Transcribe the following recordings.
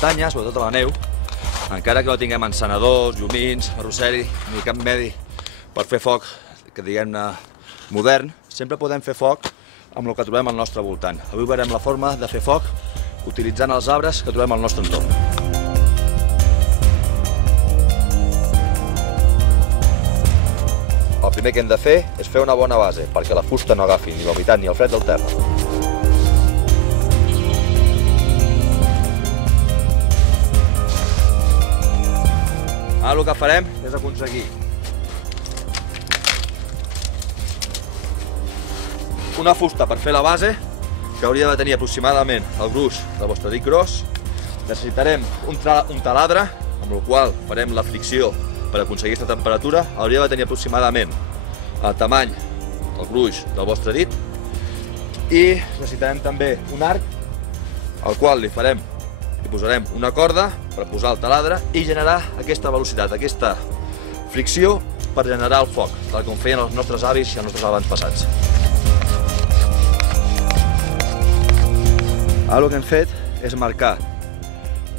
muntanya, sobretot a la neu, encara que no tinguem encenedors, llumins, arrosseri, ni cap medi per fer foc, que diguem-ne modern, sempre podem fer foc amb el que trobem al nostre voltant. Avui veurem la forma de fer foc utilitzant els arbres que trobem al nostre entorn. El primer que hem de fer és fer una bona base, perquè la fusta no agafi ni la humitat ni el fred del terra. Ara el que farem és aconseguir una fusta per fer la base, que hauria de tenir aproximadament el gruix del vostre dit gros. Necessitarem un taladre, amb el qual farem la fricció per aconseguir aquesta temperatura. Hauria de tenir aproximadament el tamany, el gruix del vostre dit. I necessitarem també un arc, al qual li posarem una corda per posar el taladre i generar aquesta velocitat, aquesta fricció per generar el foc, tal com feien els nostres avis i els nostres avantpassats. Ara el que hem fet és marcar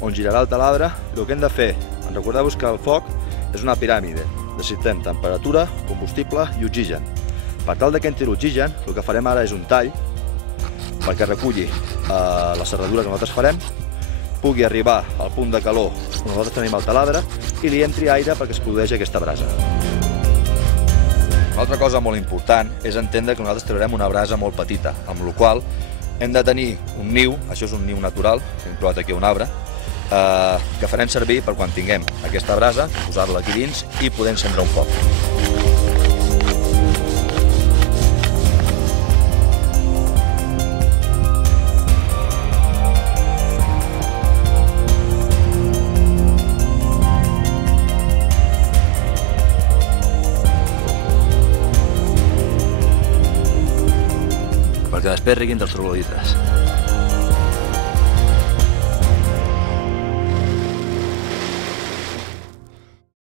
on girarà el taladre. El que hem de fer, recordeu-vos que el foc és una piràmide. Necessitem temperatura, combustible i oxigen. Per tal que entri l'oxigen, el que farem ara és un tall perquè reculli la serradura que nosaltres farem, pugui arribar al punt de calor on nosaltres tenim el taladre i li entri aire perquè es produeixi aquesta brasa. Una altra cosa molt important és entendre que nosaltres traurem una brasa molt petita, amb la qual hem de tenir un niu, això és un niu natural, que hem trobat aquí un arbre, que farem servir per quan tinguem aquesta brasa, posar-la aquí dins i poder encendre un foc. Perquè després riguin dels troglodites.